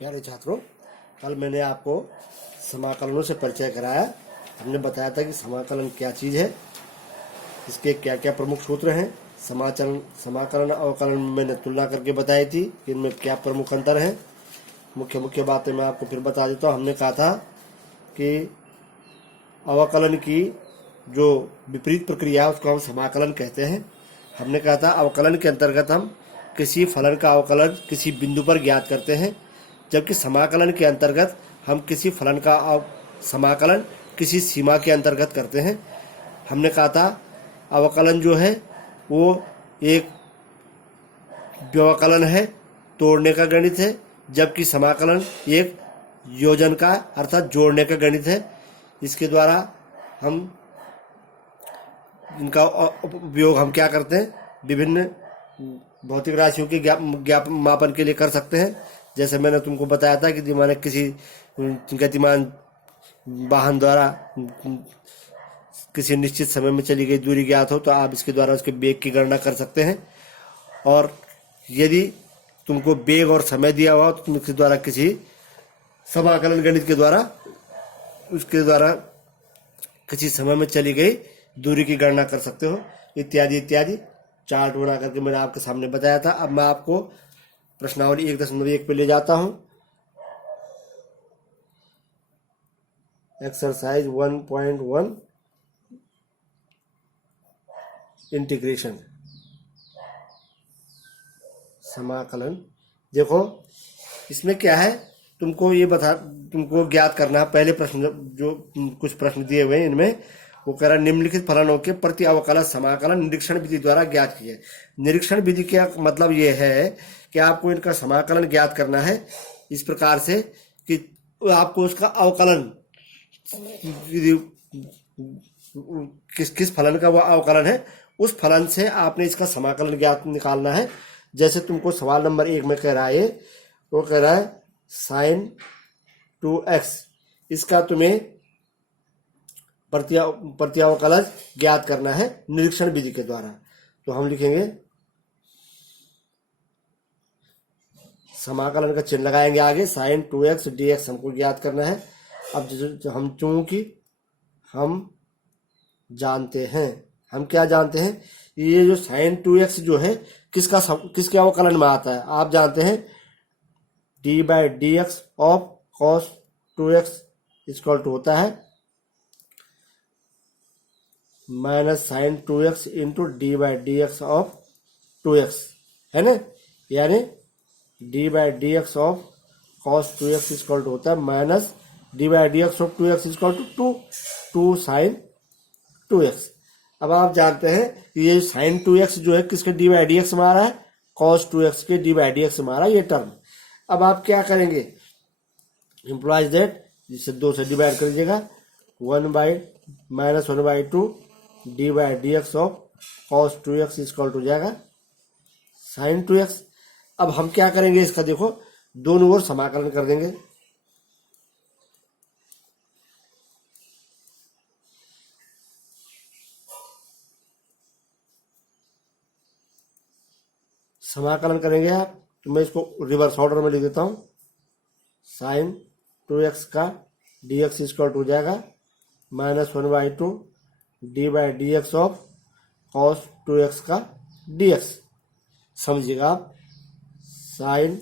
प्यारे छात्रों, कल मैंने आपको समाकलनों से परिचय कराया। हमने बताया था कि समाकलन क्या चीज़ है, इसके क्या क्या प्रमुख सूत्र हैं। समाकलन अवकलन में मैंने तुलना करके बताई थी कि इनमें क्या प्रमुख अंतर हैं। मुख्य बातें मैं आपको फिर बता देता हूँ। हमने कहा था कि अवकलन की जो विपरीत प्रक्रिया है उसको हम समाकलन कहते हैं। हमने कहा था अवकलन के अंतर्गत हम किसी फलन का अवकलन किसी बिंदु पर ज्ञात करते हैं, जबकि समाकलन के अंतर्गत हम किसी फलन का समाकलन किसी सीमा के अंतर्गत करते हैं। हमने कहा था अवकलन जो है वो एक व्यवकलन है, तोड़ने का गणित है, जबकि समाकलन एक योजन का अर्थात जोड़ने का गणित है। इसके द्वारा हम इनका उपयोग हम क्या करते हैं, विभिन्न भौतिक राशियों के मापन के लिए कर सकते हैं। जैसे मैंने तुमको बताया था कि मैंने किसी गतिमान वाहन द्वारा किसी निश्चित समय में चली गई दूरी ज्ञात हो तो आप इसके द्वारा उसके वेग की गणना कर सकते हैं। और यदि तुमको वेग और समय दिया हुआ तो तुम इसके द्वारा किसी समाकलन गणित के द्वारा उसके द्वारा किसी समय में चली गई दूरी की गणना कर सकते हो, इत्यादि इत्यादि। चार्ट बना करके मैंने आपके सामने बताया था। अब मैं आपको प्रश्नावली 1.1 पे ले जाता हूं। एक्सरसाइज 1.1 इंटीग्रेशन समाकलन। देखो इसमें क्या है, तुमको ज्ञात करना है। पहले प्रश्न जो कुछ प्रश्न दिए हुए हैं इनमें वो कह रहा है निम्नलिखित फलनों के प्रति अवकलन समाकलन निरीक्षण विधि द्वारा ज्ञात किए। निरीक्षण विधि का मतलब ये है कि आपको इनका समाकलन ज्ञात करना है इस प्रकार से कि आपको उसका अवकलन किस फलन का वह अवकलन है, उस फलन से आपने इसका समाकलन ज्ञात निकालना है। जैसे तुमको सवाल नंबर 1 में कह रहा है, वो कह रहा है sin 2x, इसका तुम्हें प्रत्यावकलन ज्ञात करना है निरीक्षण विधि के द्वारा। तो हम लिखेंगे समाकलन का चिन्ह लगाएंगे आगे, sin 2x dx हमको ज्ञात करना है। अब हम चूंकि हम जानते हैं, हम क्या जानते हैं, ये जो sin 2x जो है किसके अवकलन में आता है। आप जानते हैं d/dx of cos 2x equal to होता है minus sin 2x into d/dx of 2x, है ना। यानी d/dx of cos 2x equal to होता है minus d/dx of 2x equal to 2 sin 2x। अब आप जानते हैं कि ये sin 2x जो है किसके d/dx में आ रहा है, cos 2x के d/dx में आ रहा है ये टर्म। अब आप क्या करेंगे, इम्प्लाइज दैट, जिससे 2 से डिवाइड कर दीजिएगा, 1/-(-1/2) d/dx of cos 2x equal to जाएगा sin 2x। अब हम क्या करेंगे, इसका देखो दोनों ओर समाकलन कर देंगे। समाकलन करेंगे आप, तो मैं इसको रिवर्स ऑर्डर में लिख देता हूं। sin 2x का dx इक्वल टू हो जाएगा -1/2 d/dx ऑफ cos 2x का dx। समझिएगा आप, sin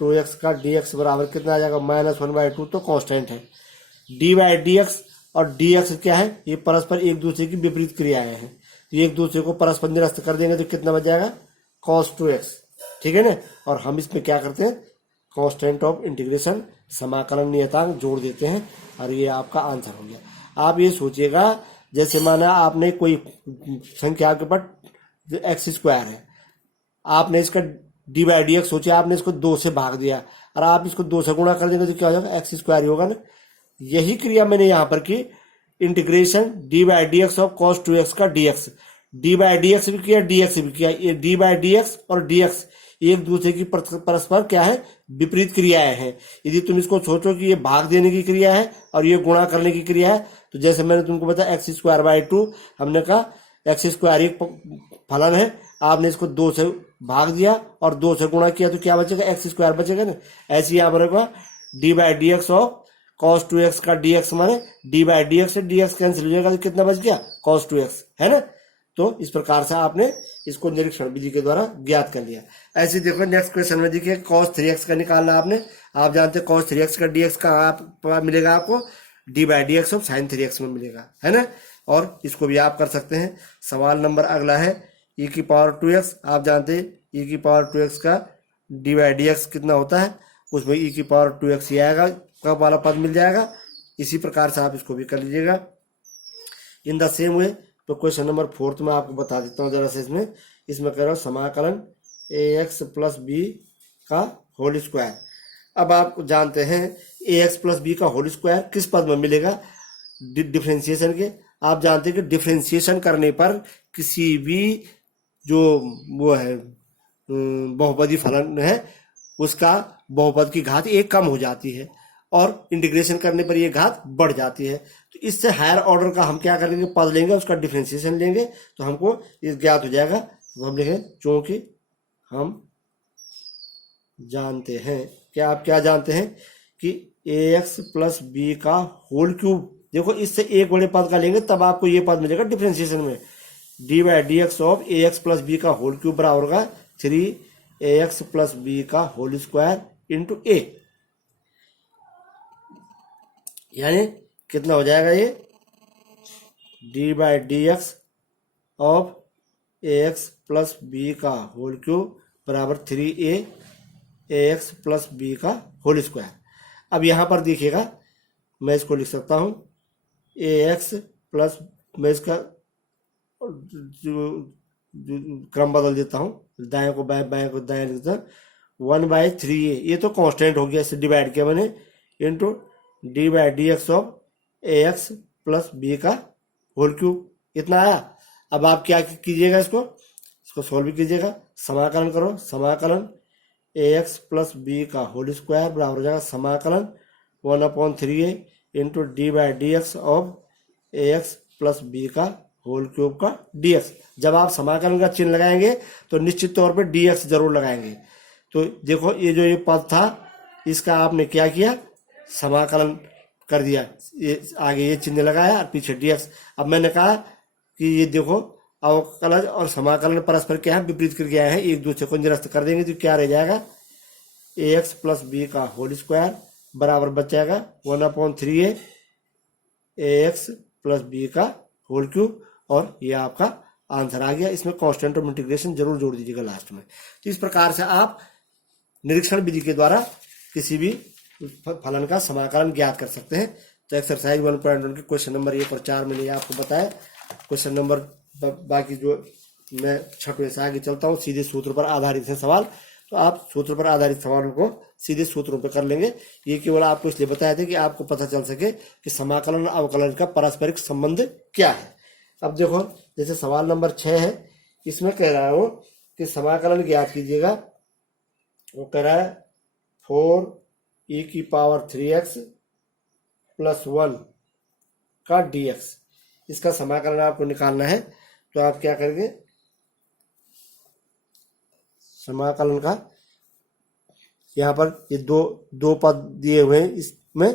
2x का dx बराबर कितना आ जाएगा, -1/2 तो कांस्टेंट है। d/dx और dx क्या है, ये परस्पर एक दूसरे की विपरीत क्रियाएं हैं। तो एक दूसरे को परस्पर निरस्त कर देंगे तो कितना बच जाएगा, cos 2x, ठीक है ना। और हम इसमें क्या करते हैं, कांस्टेंट ऑफ इंटीग्रेशन समाकलन नियतांक जोड़ देते हैं और ये आपका आंसर हो गया। आप ये सोचिएगा, जैसे माना आपने कोई संख्या के ऊपर x² है, आपने इसका d/dx सोचा, आपने इसको 2 से भाग दिया और आप इसको 2 से गुणा कर देंगे तो क्या हो जाएगा, x² ही होगा ना। यही क्रिया मैंने यहाँ पर की, integration d/dx of cos 2x का dx, d/dx भी किया dx भी किया। ये d/dx और dx एक दूसरे की परस्पर क्या है, विपरीत क्रियाएं हैं। यदि तुम इसको सोचो कि ये भाग देने की क्रिया है और ये गुणा करने की क्रिया है, तो जैसे मैंने तुमको बताया x²/2, हमने कहा x² एक फलन है, आपने इसको 2 से भाग दिया और 2 से गुणा किया तो क्या बचेगा, एक्स स्क्वायर बचेगा ना। ऐसे ही यहाँ पर D by d x of cos 2x का dx माने डी बाई डी एक्स से dx कैंसिल हो जाएगा तो कितना बच गया, cos 2x, है ना। तो इस प्रकार से आपने इसको निरीक्षण विधि के द्वारा ज्ञात कर लिया। ऐसे देखो नेक्स्ट क्वेश्चन में देखिए cos 3x का निकालना आपने, आप जानते हैं cos 3x का dx कहाँ आप मिलेगा, आपको D by d x of sine 3x में मिलेगा, है ना। और इसको भी आप कर सकते हैं। सवाल नंबर अगला है e की पावर 2x, आप जानते हैं e की पावर 2x का डी बाई डी एक्स कितना होता है, उसमें e की पावर 2x ही आएगा, कब वाला पद मिल जाएगा। इसी प्रकार से आप इसको भी कर लीजिएगा इन द सेम वे। तो क्वेश्चन नंबर 4 में आपको बता देता हूँ जरा से, इसमें कह रहा हूँ समाकलन ax प्लस बी का होल स्क्वायर। अब आप जानते हैं ax प्लस बी का होल स्क्वायर किस पद में मिलेगा, डिफ्रेंशिएशन के। आप जानते हैं कि डिफ्रेंशिएशन करने पर किसी भी जो वो है बहुपदी फलन है उसका बहुपद की घात 1 कम हो जाती है और इंटीग्रेशन करने पर ये घात बढ़ जाती है। तो इससे हायर ऑर्डर का हम क्या करेंगे, पद लेंगे, उसका डिफ्रेंशिएशन लेंगे तो हमको ये ज्ञात हो जाएगा। तो हम लिखें चूंकि हम जानते हैं, क्या आप क्या जानते हैं कि ax प्लस बी का होल क्यूब, देखो इससे एक बड़े पद का लेंगे तब आपको ये पद मिलेगा डिफ्रेंशिएशन में, d by d x of ax plus b का होल क्यूब बराबर होगा 3ax प्लस बी का होल स्क्वायर इंटू ए, यानी कितना हो जाएगा ये, d by d x of ax plus b का होल क्यूब बराबर 3ax प्लस बी का होल स्क्वायर। अब यहाँ पर देखिएगा मैं इसको लिख सकता हूँ ax प्लस, मैं इसका क्रम बदल देता हूँ, दाएं को बाएं, बाएं को दाएं लिखता हूँ। 1/3a ये तो कांस्टेंट हो गया, इससे डिवाइड किया मैंने, into d by d x of ax plus b का होल क्यूब, इतना आया। अब आप क्या कीजिएगा, इसको सोल्व कीजिएगा, समाकलन करो, समाकलन ax प्लस बी का होल स्क्वायर बराबर हो जाएगा समाकलन 1/3a into d by d x of ax plus b का होल क्यूब का dx। जब आप समाकलन का चिन्ह लगाएंगे तो निश्चित तौर पे dx जरूर लगाएंगे। तो देखो ये जो ये पद था इसका आपने क्या किया, समाकलन कर दिया, ये आगे ये चिन्ह लगाया और पीछे dx। अब मैंने कहा कि ये देखो अवकलज और समाकलन परस्पर क्या है, विपरीत क्रिया है, एक दूसरे को निरस्त कर देंगे तो क्या रह जाएगा, ax प्लस बी का होल स्क्वायर बराबर बच जाएगा 1/3a ax प्लस बी का होल क्यूब, और ये आपका आंसर आ गया। इसमें कांस्टेंट ऑफ इंटीग्रेशन जरूर जोड़ दीजिएगा लास्ट में। तो इस प्रकार से आप निरीक्षण विधि के द्वारा किसी भी फलन का समाकलन ज्ञात कर सकते हैं। तो एक्सरसाइज 1.1 के क्वेश्चन नंबर 1 और 4 मैंने आपको बताया। क्वेश्चन नंबर बाकी जो मैं 6वें से आगे चलता हूँ, सीधे सूत्र पर आधारित है सवाल, तो आप सूत्र पर आधारित सवालों को सीधे सूत्रों पर कर लेंगे। ये केवल आपको इसलिए बताया था कि आपको पता चल सके कि समाकलन और अवकलन का पारस्परिक संबंध क्या है। अब देखो जैसे सवाल नंबर 6 है, इसमें कह रहा हूं कि समाकलन ज्ञात कीजिएगा। वो कह रहा है 4e की पावर 3x प्लस 1 का dx, इसका समाकलन आपको निकालना है। तो आप क्या करेंगे, समाकलन का यहाँ पर ये दो पद दिए हुए हैं इसमें,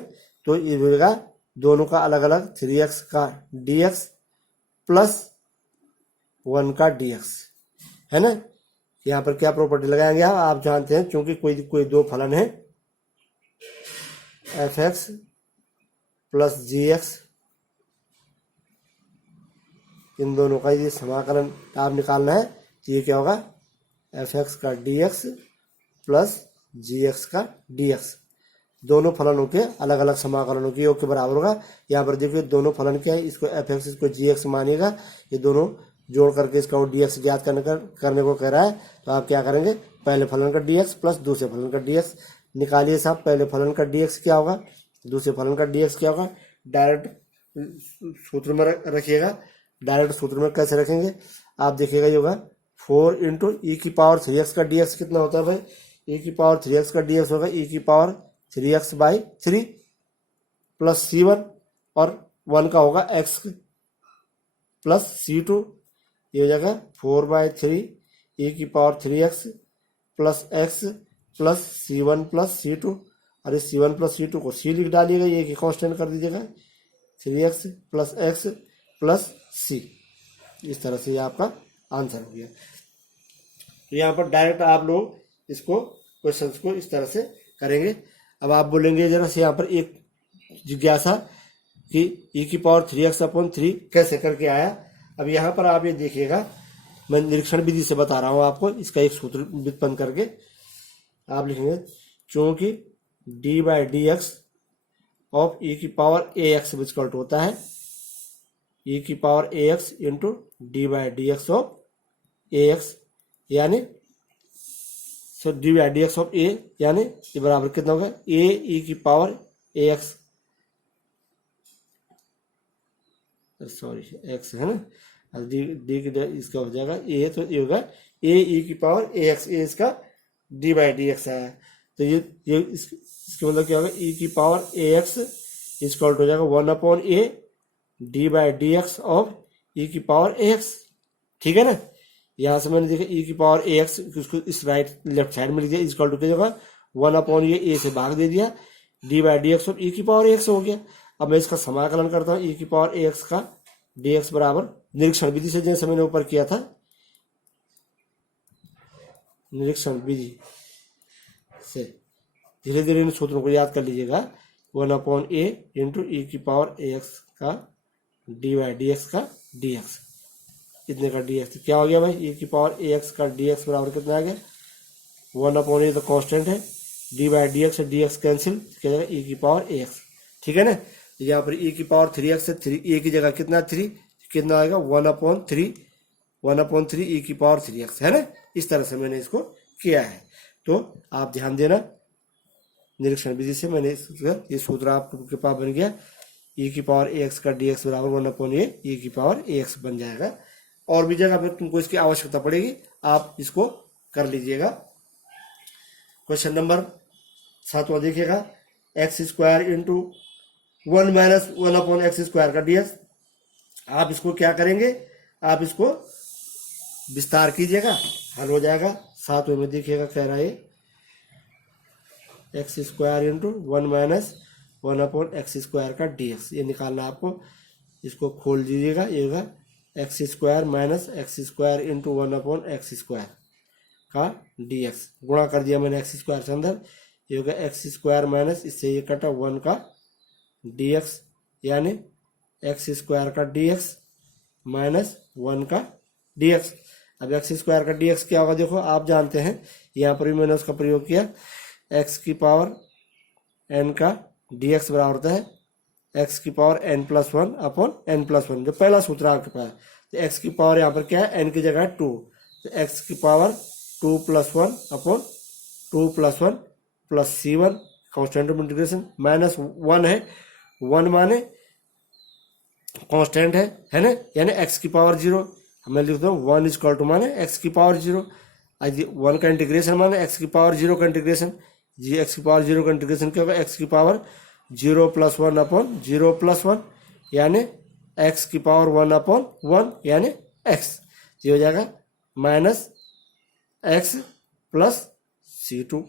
तो ये होगा दोनों का अलग अलग 3x का dx प्लस 1 का dx, है ना। यहाँ पर क्या प्रॉपर्टी लगाएंगे आप जानते हैं, क्योंकि कोई दो फलन है fx प्लस gx, इन दोनों का ये समाकलन आप निकालना है। तो ये क्या होगा, fx का dx प्लस gx का dx, दोनों फलनों के अलग अलग समाकलनों के योग के बराबर होगा। यहाँ पर देखिए दोनों फलन क्या है, इसको fx इसको gx मानिएगा, ये दोनों जोड़ करके इसका dx ज्ञात करने को कह रहा है। तो आप क्या करेंगे, पहले फलन का dx प्लस दूसरे फलन का dx निकालिए साहब। पहले फलन का dx क्या होगा, दूसरे फलन का dx क्या होगा, डायरेक्ट सूत्र में रखिएगा। डायरेक्ट सूत्र में कैसे रखेंगे, आप देखिएगा ये होगा 4 इंटू ई की पावर 3x का dx कितना होता है भाई, ई की पावर 3x का dx होगा ई की पावर 3x/3 प्लस c1, और 1 का होगा x प्लस c2, ये हो जाएगा 4/3 ई की power 3x plus x plus C1 plus C2। और इस C1 प्लस C2 को C लिख डालिएगा, ये की कांस्टेंट कर दीजिएगा 3x plus x plus C। इस तरह से ये आपका आंसर हो गया। तो यहाँ पर डायरेक्ट आप लोग इसको क्वेश्चंस को इस तरह से करेंगे। अब आप बोलेंगे जरा से यहाँ पर एक जिज्ञासा कि ई की पावर 3x/3 कैसे करके आया। अब यहाँ पर आप ये देखिएगा, मैं निरीक्षण विधि से बता रहा हूँ आपको, इसका एक सूत्र व्युत्पन्न करके आप लिखेंगे, चूंकि d/dx ऑफ ई की पावर ax इक्वल टू होता है ई की power ax into d/dx of ax, यानी d/dx ऑफ a, यानी ये बराबर कितना होगा a ई की पावर ax, सॉरी x है ना, डी इसका हो जाएगा a, तो ये होगा a ई की पावर ax, a इसका d/dx आया। तो ये इसका मतलब क्या होगा, e की पावर ax इक्वल हो जाएगा 1/a d/dx ऑफ e की पावर ax। ठीक है ना, यहाँ से मैंने देखा e की पावर ax, उसको इस राइट लेफ्ट साइड में लिख दिया, इक्वल टू क्या होगा 1/a से भाग दे दिया, d/dx ऑफ e की पावर ax हो गया। अब मैं इसका समाकलन करता हूँ, e की पावर ax का dx बराबर निरीक्षण विधि से, जैसे मैंने ऊपर किया था, निरीक्षण विधि से धीरे धीरे इन सूत्रों को याद कर लीजिएगा। 1/a इंटू ई की पावर ax का d/dx का dx, इतने का dx क्या हो गया भाई, ई की पावर ax का dx बराबर कितना आ गया 1/a, तो कांस्टेंट है, d/dx से dx कैंसिल, क्या जाएगा ई की पावर ax। ठीक है ना, यहाँ पर ई की पावर 3x से 3 a की जगह कितना 3, कितना आएगा 1/3 ई की पावर 3x, है ना। इस तरह से मैंने इसको किया है, तो आप ध्यान देना, निरीक्षण विधि से मैंने ये सूत्र आपके पास बन गया, ई की पावर ax का dx बराबर 1/a ई की पावर ax बन जाएगा। और भी जगह पर तुमको इसकी आवश्यकता पड़ेगी, आप इसको कर लीजिएगा। क्वेश्चन नंबर 7 देखिएगा, x² इंटू 1 माइनस 1/x² का dx। आप इसको क्या करेंगे, आप इसको विस्तार कीजिएगा, हल हो जाएगा। 7वें में देखिएगा क्या रहा है, x² इंटू 1 माइनस 1/x² का dx, ये निकालना आपको। इसको खोल दीजिएगा, ये होगा x² minus x² into 1/x² का dx, गुणा कर दिया मैंने x² से अंदर, ये होगा x² माइनस इससे ये कटा 1 का dx, यानी x² का dx माइनस 1 का dx। अब x² का dx क्या होगा, देखो आप जानते हैं, यहाँ पर भी मैंने उसका प्रयोग किया, x की पावर n का dx बराबर होता है x की पावर n+1 अपॉन n+1, जो पहला सूत्र आपके पास। तो x की पावर यहाँ पर क्या है, n की जगह 2, तो x की power 2+1 upon 2+1 plus C1 constant of integration, minus 1 है, 1 माने कांस्टेंट है ना, यानी x की पावर 0, मैं लिखता हूँ 1 इक्वल टू माने x की पावर 0, 1 का इंटीग्रेशन माने x की पावर 0 का इंटीग्रेशन, जी x की पावर 0 का इंटीग्रेशन क्या होगा, x की पावर 0 + 1 अपॉन 0 + 1, यानी x की पावर 1/1 यानी x, ये हो जाएगा माइनस x प्लस C2।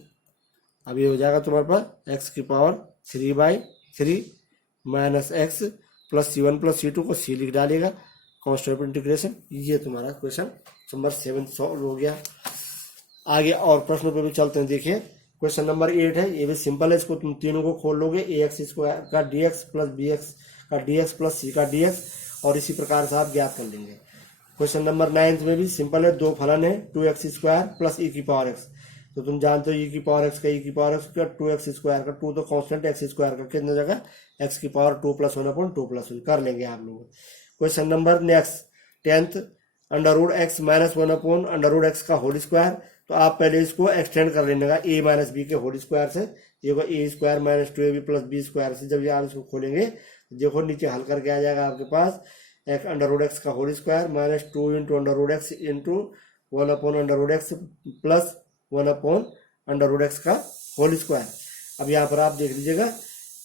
अब ये हो जाएगा तुम्हारे पास x की power 3/3 minus x plus C1 plus C2 को C लिख डालेगा, कांस्टेंट ऑफ इंटीग्रेशन। ये तुम्हारा क्वेश्चन नंबर 7 सॉल्व हो गया। आगे और प्रश्नों पे भी चलते हैं। देखिए क्वेश्चन नंबर 8 है, ये भी सिंपल है, इसको तुम तीनों को खोल लोगे, ax² का dx प्लस bx का dx प्लस c का dx, और इसी प्रकार से आप ज्ञात कर लेंगे। क्वेश्चन नंबर 9 में भी सिंपल है, दो फलन है 2x² प्लस e की पावर x, तो तुम जानते हो e की पावर x का e की पावर x का 2x² का 2 तो कांस्टेंट x² का कितना जगह x की पावर 2 + 1 अपॉन 2 + 1 कर लेंगे आप लोग। Question number next 10th, √x minus 1 upon √x का होल स्क्वायर, तो आप पहले इसको एक्सटेंड कर लेंगे a माइनस बी के होल स्क्वायर से, ये होगा a² minus 2ab plus b² से। जब ये आप इसको खोलेंगे देखो नीचे हल करके आ जाएगा आपके पास √x का whole square minus 2 into √x into 1 upon √x plus 1 upon √x का होल स्क्वायर। अब यहाँ पर आप देख लीजिएगा,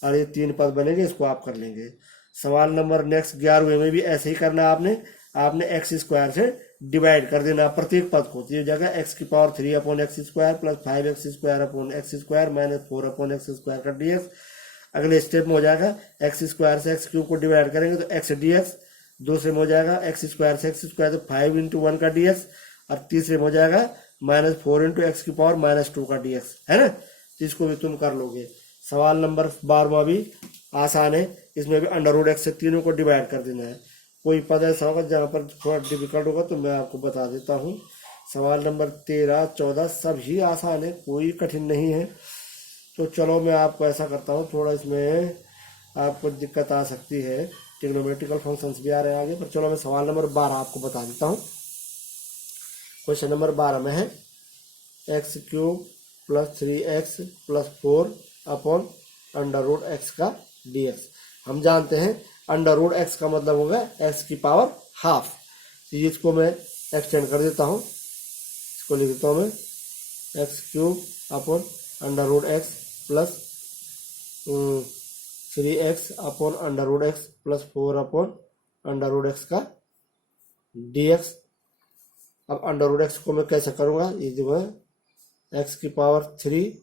और ये 3 पद बनेंगे, इसको आप कर लेंगे। सवाल नंबर नेक्स्ट 11वें में भी ऐसे ही करना है आपने x² से डिवाइड कर देना प्रत्येक पद को। तो ये जगह एक्स की power 3 upon x square plus 5x square upon x square minus 4 upon x square का डीएक्स। अगले स्टेप में हो जाएगा एक्स स्क्वायर से एक्स क्यूब को डिवाइड करेंगे तो एक्स डीएक्स। दूसरे में हो जाएगा एक्स स्क्वायर से एक्स स्क्वायर तो 5 इंटू 1 का डीएक्स। और तीसरे में हो जाएगा -4 इंटू एक्स की पावर -2 का डीएक्स, है ना। तो इसको भी तुम कर लोगे। सवाल नंबर 12वां भी आसान है, इसमें भी अंडर रूट एक्स से तीनों को डिवाइड कर देना है। कोई पद ऐसा होगा जहाँ पर थोड़ा डिफिकल्ट होगा तो मैं आपको बता देता हूँ। सवाल नंबर 13, 14 सब ही आसान है, कोई कठिन नहीं है। तो चलो मैं आपको ऐसा करता हूँ, थोड़ा इसमें आपको दिक्कत आ सकती है, ट्रिग्नोमेट्रिकल फंक्शंस भी आ रहे हैं आगे, पर चलो मैं सवाल नंबर 12 आपको बता देता हूँ। क्वेश्चन नंबर 12 में है x cube plus 3x plus 4 upon under root x का डीएक्स। हम जानते हैं अंडर रूट एक्स का मतलब होगा एक्स की पावर हाफ। तो इसको मैं एक्सटेंड कर देता हूँ, इसको लिख देता हूँ मैं x cube upon under root x plus 3x upon under root x plus 4 upon under root x का डीएक्स। अब अंडर रूट एक्स को मैं कैसे करूँगा, ये जो है एक्स की पावर 3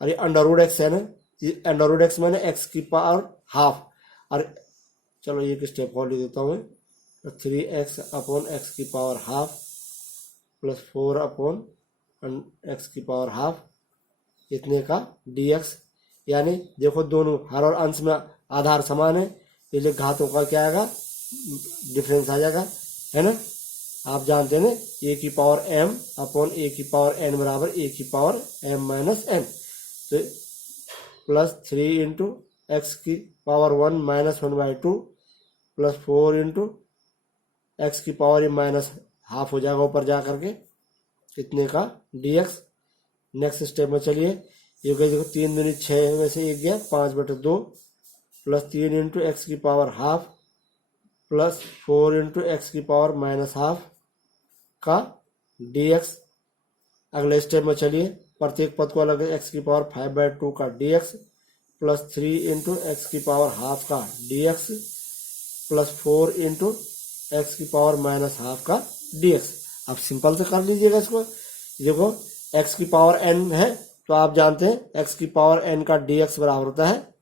और ये अंडर रूट एक्स है ना, अंडर रूट एक्स मैंने एक्स की पावर हाफ। और चलो एक स्टेप और लिख देता हूँ मैं 3x अपॉन एक्स की power half plus 4 upon x की पावर हाफ इतने का dx। यानी देखो दोनों हर और अंश में आधार समान है, इसलिए घातों का क्या आएगा, डिफरेंस आ जाएगा, है ना। आप जानते हैं ना a की पावर m अपॉन a की पावर n बराबर a की पावर m माइनस n। तो प्लस 3 इंटू एक्स की पावर 1 -1/2 प्लस 4 इंटू एक्स की पावर माइनस हाफ हो जाएगा ऊपर जा करके इतने का डीएक्स। नेक्स्ट स्टेप में चलिए, ये देखो 3 दूनी 6 में से 1 गया 5/2 प्लस 3 इंटू एक्स की power half plus 4 into x की पावर माइनस हाफ का डीएक्स। अगले स्टेप में चलिए, प्रत्येक पद को अलग एक्स की पावर 5/2 का डीएक्स प्लस 3 इंटू एक्स की पावर हाफ का डीएक्स प्लस 4 इंटू एक्स की पावर माइनस हाफ का डीएक्स। अब सिंपल से कर लीजिएगा इसको। देखो एक्स की पावर n है तो आप जानते हैं एक्स की पावर n का डीएक्स बराबर होता है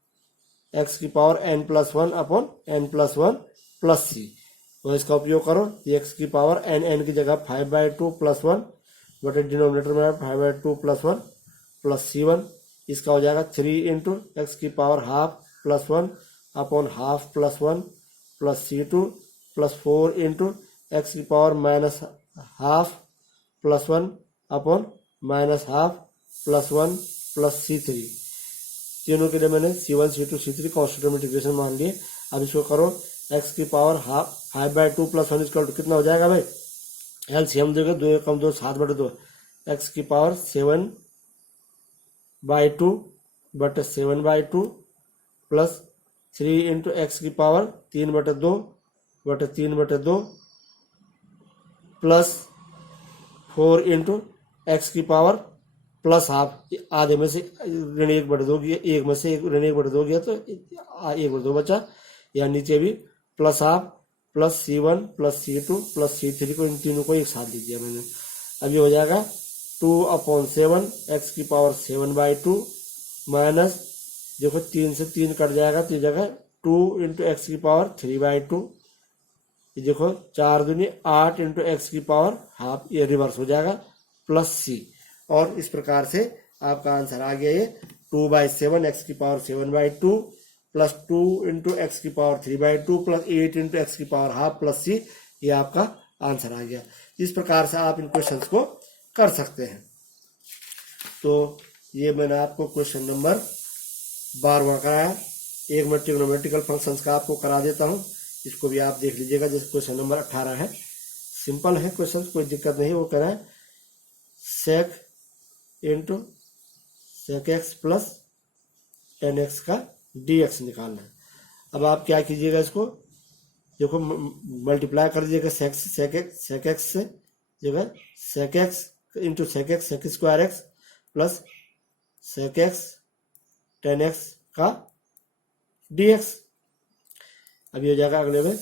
एक्स की power n+1 upon n+1 plus सी। तो इसका उपयोग करो, एक्स की पावर n की जगह 5/2 प्लस 1 बटे डिनोमिनेटर में 5/2 प्लस 1 प्लस c1। इसका हो जाएगा 3 इंटू एक्स की power half plus 1 upon half plus 1 plus c2 plus 4 into x की power minus half plus 1 upon minus half plus 1 plus c3। तीनों के लिए मैंने c1 c2 c3 constant integration मान लिए। अब इसको करो, एक्स की power half 5/2 plus 1 equal to कितना हो जाएगा भाई, एलसीएम देगा 2 कम 2 7/2 एक्स की पावर 7/2 बटे 7/2 प्लस 3 इंटू एक्स की पावर 3/2 बटे 3/2 प्लस 4 इंटू एक्स की पावर प्लस हाफ आधे में से ऋण 1/2 गया, एक में से ऋण 1/2 गया तो 1/2 बचा। या नीचे भी plus half plus c1 plus c2 plus c3 को इन तीनों को एक साथ लिख दिया मैंने। अब ये हो जाएगा 2/7 एक्स की पावर 7/2 माइनस देखो 3 से 3 कट जाएगा तो ये जगह 2 इंटू एक्स की पावर 3/2। ये देखो 4 दूनी 8 इंटू एक्स की पावर हाफ, ये रिवर्स हो जाएगा प्लस सी। और इस प्रकार से आपका आंसर आ गया ये 2/7 एक्स की पावर 7/2 प्लस 2 इंटू एक्स की पावर 3/2 प्लस 8 इंटू एक्स की पावर हाफ प्लस सी। ये आपका आंसर आ गया। इस प्रकार से आप इन क्वेश्चंस को कर सकते हैं। तो ये मैंने आपको क्वेश्चन नंबर 12वां कराया। एक मैं ट्रिग्नोमेट्रिकल फंक्शंस का आपको करा देता हूँ, इसको भी आप देख लीजिएगा। जैसे क्वेश्चन नंबर 18 है, सिंपल है क्वेश्चन, कोई दिक्कत नहीं। वो कह रहा है sec into sec x plus 10x का dx निकालना है। अब आप क्या कीजिएगा, इसको देखो मल्टीप्लाई कर दीजिएगा सेक एक्स से, जगह sec x into sec square x plus sec x 10x का dx। अब ये हो जाएगा अगले में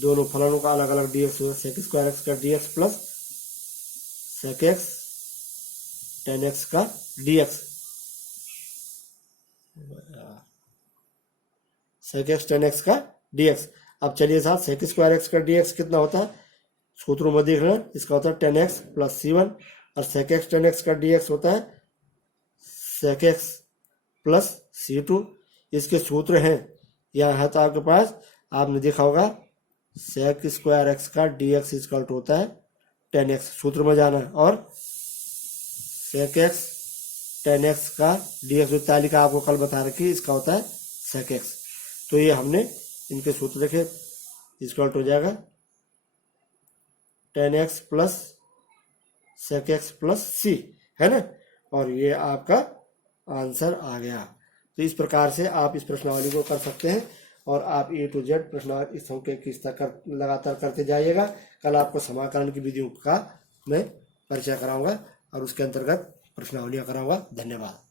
दोनों फलनों का अलग अलग dx होगा, sec स्क्वायर एक्स का dx plus sec x tan x का dx, sec x tan x का dx। अब चलिए साथ sec स्क्वायर एक्स का dx कितना होता है, सूत्रों में देख लें, इसका होता है tan x प्लस c1 और sec x tan x का dx होता है sec x प्लस c2। इसके सूत्र हैं यहाँ है तो आपके पास, आपने देखा होगा sec स्क्वायर एक्स का dx इक्वल टू होता है tan x, सूत्र में जाना है, और sec x tan x का dx जो तालिका आपको कल बता रखी इसका होता है sec x। तो ये हमने इनके सूत्र देखे, इक्वल टू हो जाएगा tan x plus sec x plus c, है ना, और ये आपका आंसर आ गया। तो इस प्रकार से आप इस प्रश्नावली को कर सकते हैं और आप A to Z प्रश्नावली इस अंक की लगातार करते जाइएगा। कल आपको समाकलन की विधियों का मैं परिचय कराऊंगा और उसके अंतर्गत प्रश्नावलियां कराऊंगा। धन्यवाद।